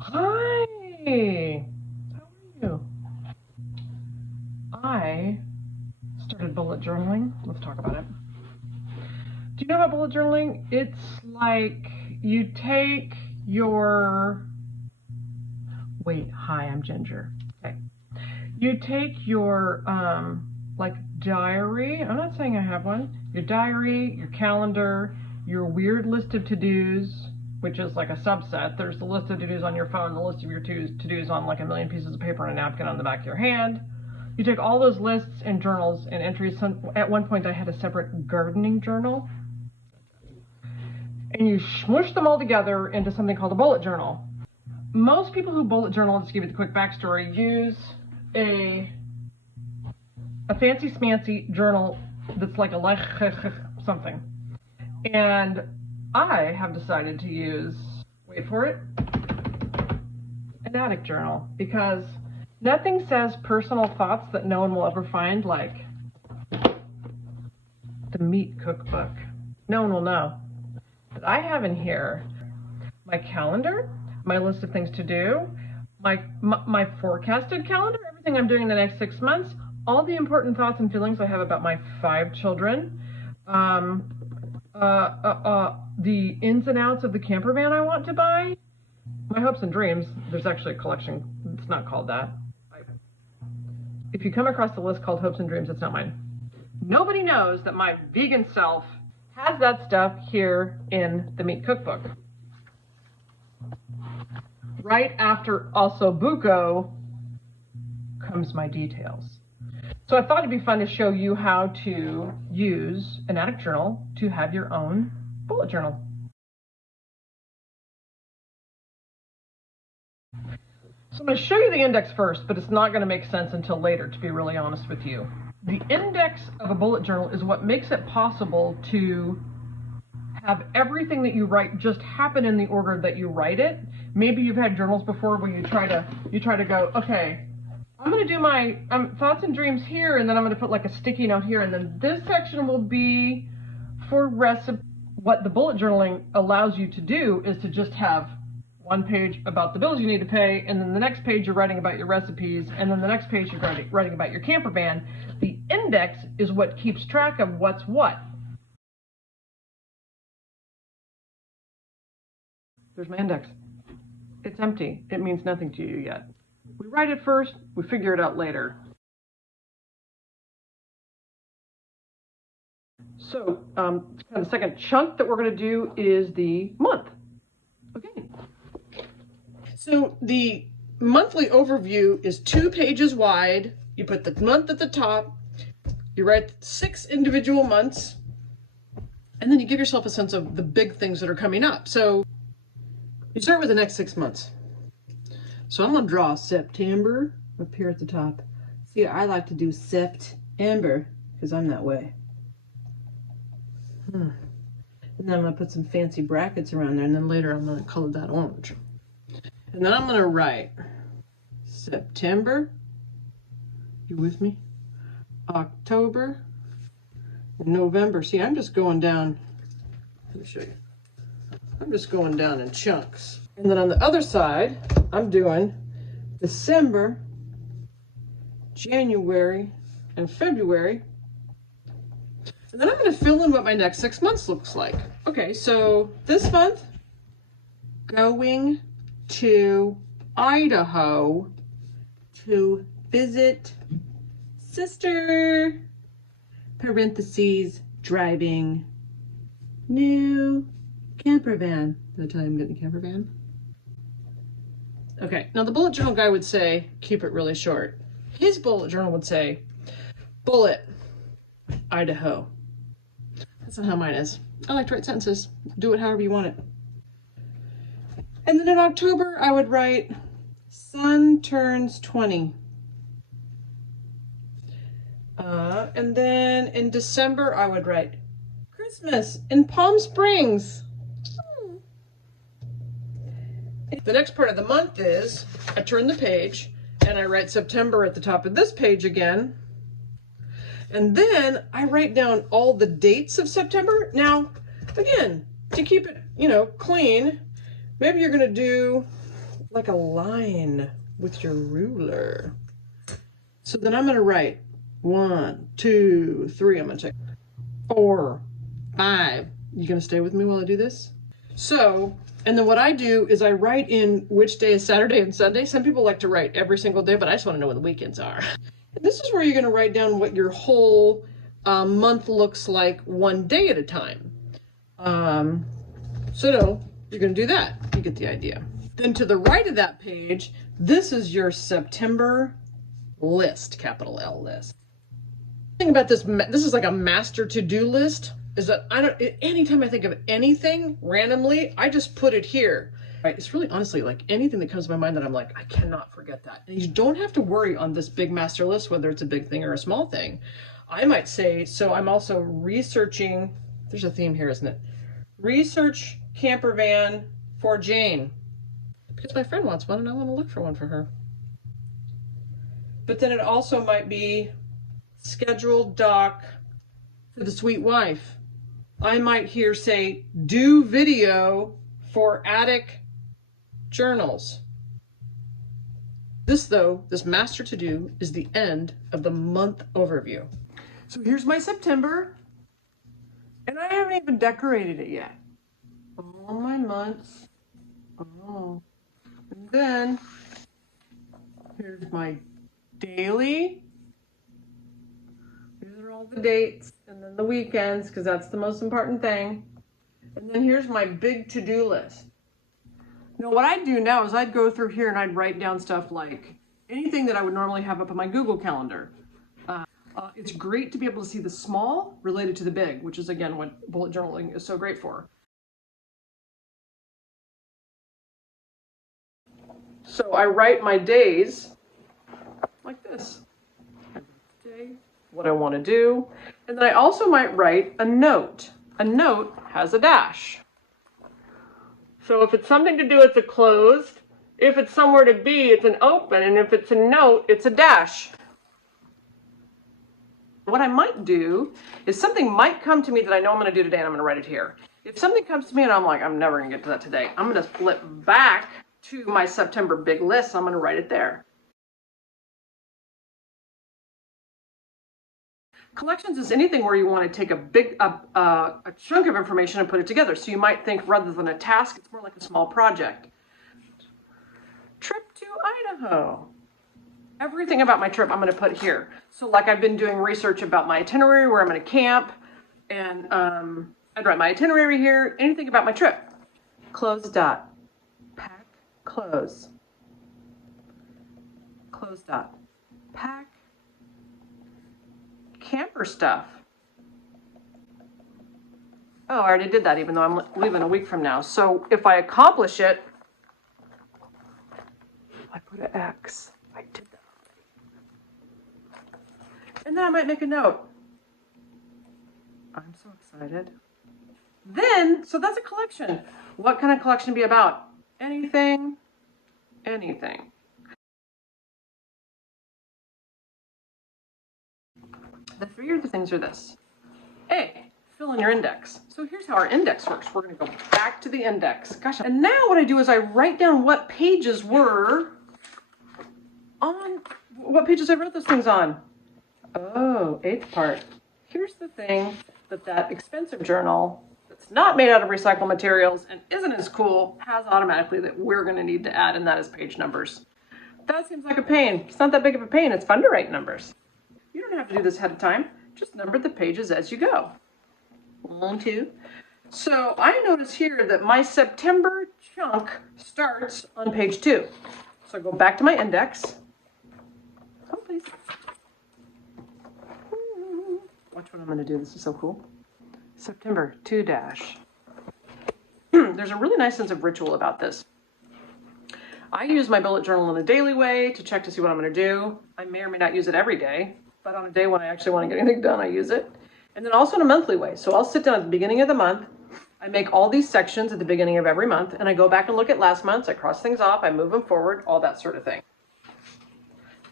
Hi, how are you? I started bullet journaling. Let's talk about it. Do you know about bullet journaling? It's like you take your. Wait, hi, I'm Ginger. Okay. You take your, like, diary. I'm not saying I have one. Your diary, your calendar, your weird list of to-dos, which is like a subset. There's the list of to-dos on your phone, the list of your to-dos on like a million pieces of paper and a napkin on the back of your hand. You take all those lists and journals and entries. At one point I had a separate gardening journal. And you smush them all together into something called a bullet journal. Most people who bullet journal, just to give you the quick backstory, use a fancy smancy journal that's like a something. And I have decided to use, wait for it, an attic journal, because nothing says personal thoughts that no one will ever find like the meat cookbook. No one will know. But I have in here my calendar, my list of things to do, my forecasted calendar, everything I'm doing in the next 6 months, all the important thoughts and feelings I have about my 5 children, the ins and outs of the camper van I want to buy, my hopes and dreams. There's actually a collection. It's not called that. If you come across the list called hopes and dreams, it's not mine. Nobody knows that my vegan self has that stuff here in the meat cookbook. Right after also buco comes my details. So I thought it'd be fun to show you how to use an attic journal to have your own bullet journal. So I'm going to show you the index first, but it's not going to make sense until later, to be really honest with you. The index of a bullet journal is what makes it possible to have everything that you write just happen in the order that you write it. Maybe you've had journals before where you try to go, okay, I'm going to do my thoughts and dreams here, and then I'm going to put like a sticky note here, and then this section will be for recipe. What the bullet journaling allows you to do is to just have one page about the bills you need to pay, and then the next page you're writing about your recipes, and then the next page you're writing about your camper van. The index is what keeps track of what's what. There's my index. It's empty. It means nothing to you yet. We write it first, we figure it out later. So kind of the second chunk that we're going to do is the month. Okay. So the monthly overview is 2 pages wide. You put the month at the top, you write 6 individual months, and then you give yourself a sense of the big things that are coming up. So you start with the next 6 months. So I'm going to draw September up here at the top. See, I like to do September because I'm that way. And then I'm going to put some fancy brackets around there, and then later I'm going to color that orange. And then I'm going to write September, you with me? October, and November. See, I'm just going down, let me show you. I'm just going down in chunks. And then on the other side, I'm doing December, January, and February. And then I'm going to fill in what my next 6 months looks like. Okay, so this month, going to Idaho to visit sister, parentheses, driving new camper van. Did I tell you I'm getting a camper van? Okay, now the bullet journal guy would say, keep it really short. His bullet journal would say, bullet, Idaho. That's not how mine is. I like to write sentences. Do it however you want it. And then in October, I would write, son turns 20. And then in December, I would write, Christmas in Palm Springs. The next part of the month is, I turn the page, and I write September at the top of this page again. And then I write down all the dates of September. Now, again, to keep it, you know, clean, maybe you're gonna do like a line with your ruler. So then I'm gonna write 1, 2, 3. I'm gonna check 4, 5. You gonna stay with me while I do this? So, and then what I do is I write in which day is Saturday and Sunday. Some people like to write every single day, but I just want to know when the weekends are. And this is where you're gonna write down what your whole month looks like one day at a time. So you're going to do that. You get the idea. Then to the right of that page, this is your September list, capital L list. The thing about this is like a master to-do list, is that anytime I think of anything randomly, I just put it here. Right? It's really honestly like anything that comes to my mind that I'm like, I cannot forget that. And you don't have to worry on this big master list, whether it's a big thing or a small thing. I might say, so I'm also researching, there's a theme here, isn't it? Research camper van for Jane. Because my friend wants one and I want to look for one for her. But then it also might be scheduled doc for the sweet wife. I might here say, do video for attic journals. This though, this master to do is the end of the month overview. So here's my September, and I haven't even decorated it yet. All my months. Oh. And then here's my daily. These are all the dates, and then the weekends, because that's the most important thing. And then here's my big to-do list. Now what I'd do now is I'd go through here and I'd write down stuff like anything that I would normally have up on my Google Calendar. It's great to be able to see the small related to the big, which is again what bullet journaling is so great for. So I write my days like this. Day, what I want to do. And then I also might write a note. A note has a dash. So if it's something to do, it's a closed. If it's somewhere to be, it's an open. And if it's a note, it's a dash. What I might do is something might come to me that I know I'm going to do today, and I'm going to write it here. If something comes to me and I'm like, I'm never going to get to that today, I'm going to flip back to my September big list. I'm going to write it there. Collections is anything where you want to take a chunk of information and put it together. So you might think rather than a task, it's more like a small project. Trip to Idaho. Everything about my trip I'm going to put here. So like I've been doing research about my itinerary, where I'm going to camp, and I'd write my itinerary here, anything about my trip. Close dot. Pack, close. Close dot. Pack. Camper stuff. Oh, I already did that even though I'm leaving a week from now. So if I accomplish it, I put an X. I did that already. And then I might make a note. I'm so excited. Then, so that's a collection. What can a collection be about? Anything, anything. The three other things are this. A, fill in your index. So here's how our index works. We're going to go back to the index. Gosh, and now what I do is I write down what pages were on, what pages I wrote those things on. Oh, 8th part. Here's the thing that expensive journal that's not made out of recycled materials and isn't as cool has automatically that we're going to need to add, and that is page numbers. That seems like a pain. It's not that big of a pain. It's fun to write numbers. You don't have to do this ahead of time. Just number the pages as you go. 1, 2. So I notice here that my September chunk starts on page 2. So I go back to my index. Oh, please. Watch what I'm going to do. This is so cool. September 2 dash. There's a really nice sense of ritual about this. I use my bullet journal in a daily way to check to see what I'm going to do. I may or may not use it every day, but on a day when I actually want to get anything done, I use it. And then also in a monthly way. So I'll sit down at the beginning of the month. I make all these sections at the beginning of every month, and I go back and look at last month's. I cross things off. I move them forward, all that sort of thing.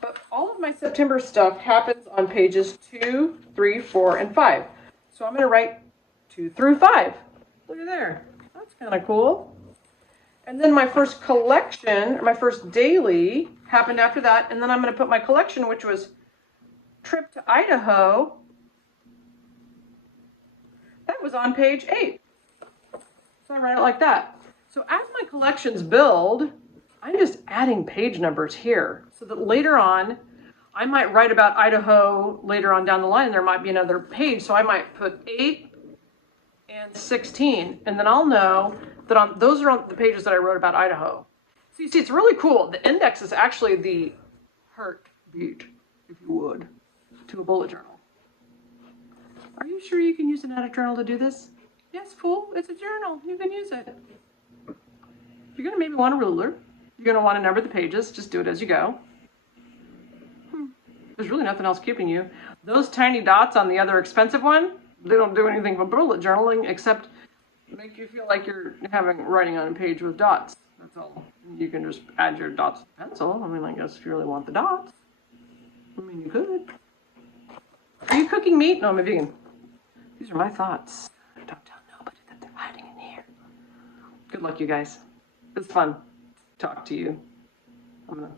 But all of my September stuff happens on pages 2, 3, 4, and 5. So I'm going to write 2 through 5. Look at there. That's kind of cool. And then my first collection, or my first daily, happened after that. And then I'm going to put my collection, which was Trip to Idaho. That was on page 8. So I write it like that. So as my collections build, I'm just adding page numbers here so that later on, I might write about Idaho later on down the line. There might be another page. So I might put 8 and 16. And then I'll know that those are on the pages that I wrote about Idaho. So you see, it's really cool. The index is actually the heartbeat, if you would, to a bullet journal. Are you sure you can use an edit journal to do this? Yes, fool. It's a journal. You can use it. You're going to maybe want a ruler. You're going to want to number the pages. Just do it as you go. There's really nothing else keeping you. Those tiny dots on the other expensive one, they don't do anything for bullet journaling except make you feel like you're writing on a page with dots. That's all. You can just add your dots with pencil. I mean, I guess if you really want the dots. I mean, you could. Are you cooking meat? No, I'm a vegan. These are my thoughts. Don't tell nobody that they're hiding in here. Good luck, you guys. It's fun to talk to you. I'm gonna